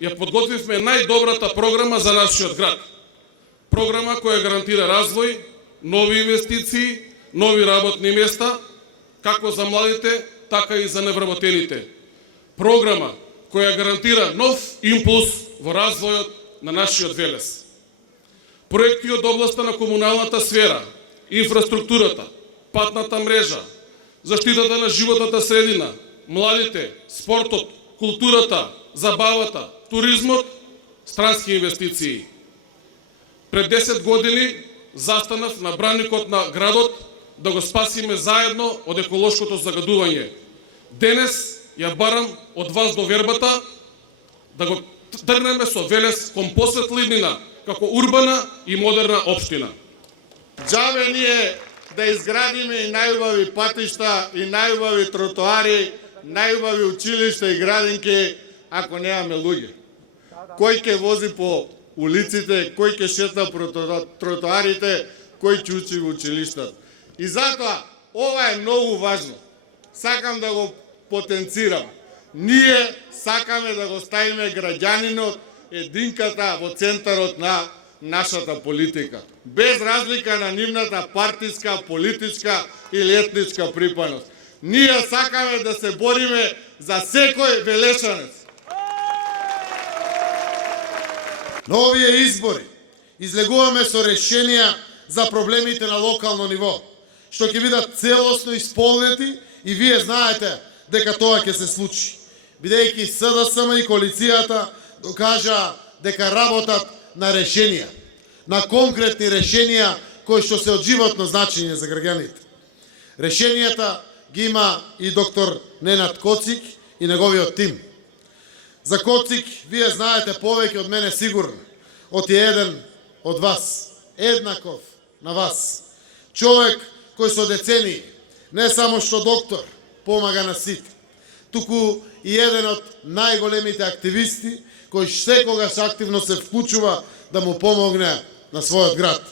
ја подготвивме најдобрата програма за нашиот град. Програма која гарантира развој, нови инвестиции, нови работни места, како за младите, така и за невработените. Програма која гарантира нов импулс во развојот на нашиот Велес. Проекти од областта на комуналната сфера, инфраструктурата, патната мрежа, заштитата на животната средина, младите, спортот, културата, забавата, туризмот, странски инвестиции. Пред 10 години застанав на браникот на градот да го спасиме заедно од еколошкото загадување. Денес ја барам од вас довербата да го тргнеме со Велес кон посветлинина како урбана и модерна општина. Џабе ние да изградиме и најубави патишта, и најубави тротоари, најубави училишта и градинки, ако немаме луѓе. Кој ќе вози по улиците, кој ќе шета по тротоарите, кој ќе учи во училиштата. И затоа ова е многу важно. Сакам да го потенцирам. Ние сакаме да го ставиме граѓанинот, единката во центарот на нашата политика. Без разлика на нивната партиска, политичка или етничка припајност. Ние сакаме да се бориме за секој велешанец. На овие избори излегуваме со решенија за проблемите на локално ниво, што ќе бидат целосно исполнети и вие знаете дека тоа ќе се случи, бидејќи СДСМ и коалицијата докажа дека работат на решенија, на конкретни решенија кои што се од животно значење за граѓаните. Решенијата ги има и доктор Ненад Коцик и неговиот тим. За Коцик вие знаете повеќе од мене сигурно, од еден од вас, еднаков на вас. Човек кој со децении, не само што доктор, помага на сите, туку и еден од најголемите активисти кој секогаш активно се вклучува да му помогне на својот град.